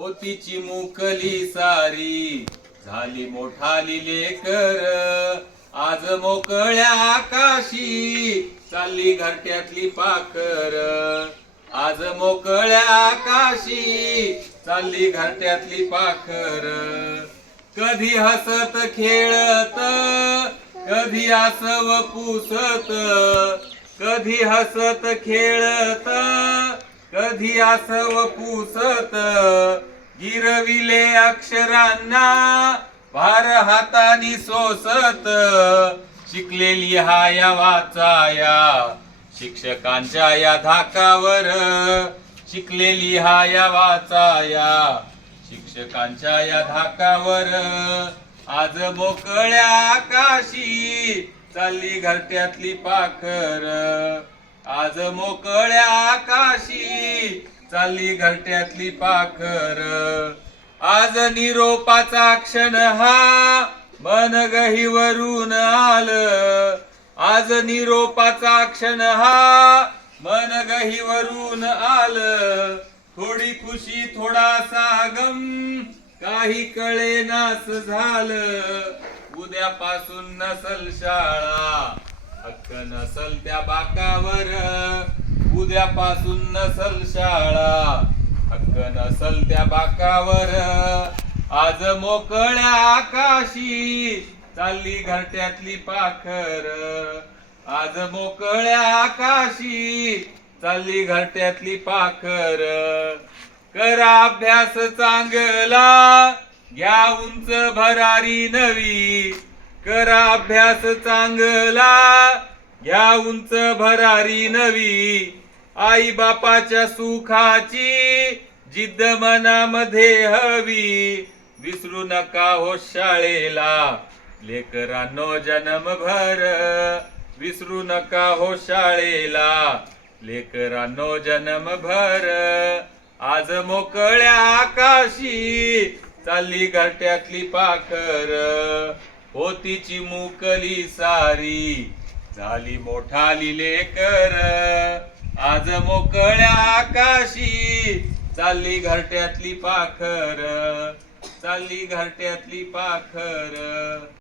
होतीची मुकली सारी झाली मोठाली लेकर आज मोकळ्या आकाशी चालली घरट्यातली पाखर आज मोकळ्या आकाशी चालली घरट्यातली पाखर कधी हसत खेळत कधी आसव पुसत कधी हसत खेळत कधी आसव पुसत गिरविले अक्षरांना भार हातानी सोसत शिकलेली हाया वाचाया शिक्षकांच्या या धाकावर शिकलेली हाया वाचाया शिक्षकांच्या या धाकावर आज मोकळ्या आकाशी चालली घरट्यातली पाखर आज मोकळ्या आकाशी चालली घरट्यातली पाखर आज निरोपाचा क्षण हा मन गहिवरून आलं आज निरोपाचा क्षण हा मन गहिवरून आलं थोडी खुशी थोडासा गम काही कळेनास झालं उद्यापासून नसल शाळा हक्क नसल त्या बाकावर उद्यापासून नसल शाळा हक्क नसल त्या बाकावर आज मोकळ्या आकाशी चालली घरट्यातली पाखर आज मोकळ्या आकाशी चालली घरट्यातली पाखर करा अभ्यास चांगला घ्या उंच भरारी नवी करा अभ्यास चांगला घ्या उंच भरारी नवी आई बापाच्या सुखाची जिद्द मनामध्ये हवी विसरू नका हो शाळेला लेकरांनो जन्मभर विसरू नका हो शाळेला लेकरांनो जन्मभर आज मोकळ्या आकाशी चालली घरट्यातली पाखर होतीची मुकली सारी झाली मोठाली लेकर आज मोकळ्या आकाशी चालली घरट्यातली पाखर चालली घरट्यातली पाखर